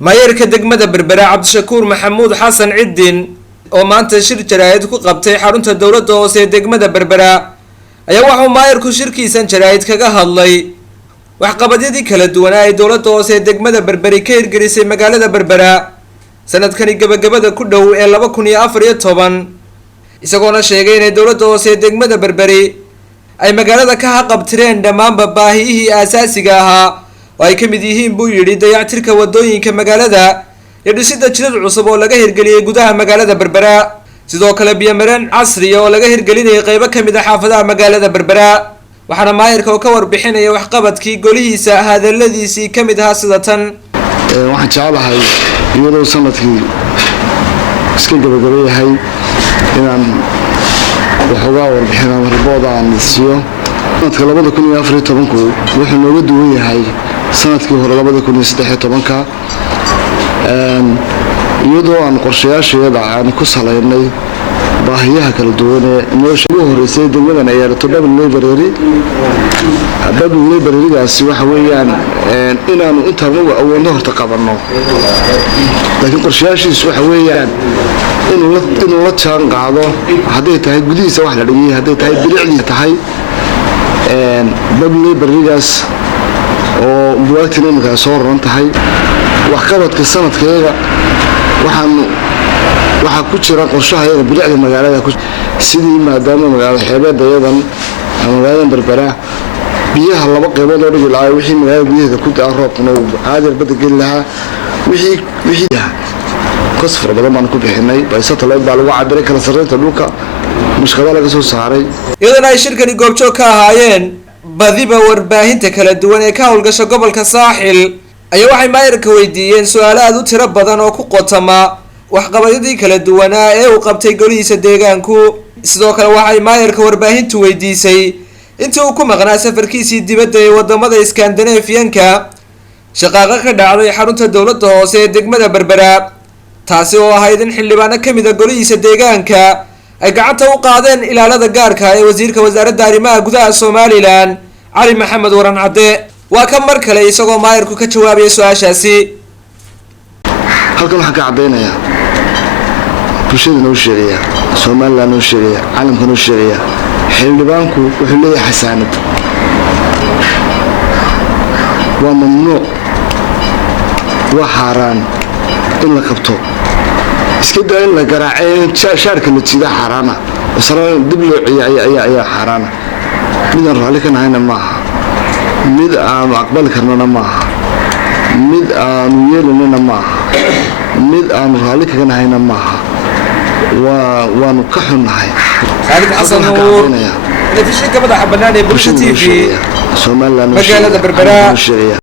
maayarka degmada Berbera Cabdishakuur Maxamuud Xasan Ciidin oo maanta shir jaraa'id ku qabtay xarunta dawladda hoose ee degmada Berbera ayaa waxa uu maayarku shirkiisan jaraa'id kaga hadlay waxqabadyadii kala duwan ee dawladda hoose ee degmada Berbera ka hirgelisay magaalada Berbera sanadkani gabagabada ku dhow ee 2014 isagoona sheegay in dawladda hoose ee degmada Berbera ay magaalada ka qabtireen dhammaan baahiyihii aasaasiga ahaa oo ay kamid yihiin buu yiri dayactirka wadooyinka magaalada iyo dhisida jidad cusub oo laga hirgeliyay gudaha magaalada Berbera sidoo kale biyo-mareen casri oo laga hirgelinay qaybo kamid ah xaafadaha magaalada Berbera waxaana maayarka oo ka warbixinaya waxqabadkii golihiisa hadaladiisii kamid ah sida tan waxaan jecelahay iyadoo sanadkii iska gabagabeeyahay inaan waxoogaa warbixinaan ribooda aan siiyo sanadka 2014 wuxuu nooga duwan yahay sanadkii hore 2013 iyadoo aan qorshayaasheeda aan ku salaynay baahiyaha kala duwan ee nolosha ugu horeysay degmadan ay yeelato double library-gaasi waxa weeyaan inaanu intaan uga awoodno horta qabanno laakiin qorshayaashiisu waxa weeyaan inuu la jaan qaado hadday tahay gudihiisa wax la dhigay hadday tahay bilicdiisa tahay double library-gaas oo buwaagtina imika soo raran tahay waxqabadka sanadkeeda waxaa ku jira qorshaha bilicda magaalada sidii maadaama magaalada xeebeedayadan magaalada Berbera biyaha laba qaybood oo dhigi lahaa wixii magaalada gudaheeda ku daa roobkuna caadi bada gal lahaa wixii kosfar badan baan ku bixinay satellite baa lagu cabiray kala sareynta dhulka mushkilada laga soo saaray iyadana ay shirkani goobjoog ka ahaayeen badiba warbaahinta kala duwan ee ka howlgasha gobolka Saaxil ayaa waxay maayarka weydiiyeen su'aalo aad u tiro badan oo ku qotama waxqabadyadii kala duwan ee uu qabtay golihiisa deegaanku sidoo kale waxay maayarka warbaahintu weydiisay intii uu ku maqnaa safarkiisii dibadda ee wadamada Scandinavian-ka shaqaaqa ka dhacday xarunta dawladda hoose ee degmada Berbera taasi oo ahayd in xildhibaano kamid ah golihiisa deegaanka ay gacanta u qaadeen ilaalada gaarka ee wasiirka wasaaradda arrimaha gudaha Somaliland Cali Maxamed Waran Cadde waa ka mar kale isagoo maayarku ka jawaabay su'aashaasi halkan waxa ka cadeynaya bulshada noo sheegaya Somaliland noo sheegaya caalamka noo sheegaya xildhibaanku wuxuu leeyahay xasaanad waa mamnuuc waa xaraan in la qabto iska daa in la garaacay shaarka la jida xaraana wasaraan dib loo ciyaay ayaa xaraana midaan raali ka nahayna maaha mid aan aqbal karnana maaha mid aan yeelanana maaha mid aan raali ka nahayna maaha waanu ka xunnahay Khalid Xasan Nuur telefishinka madaxa bannaan ee Bulsho TV Somaliland magaalada Berbera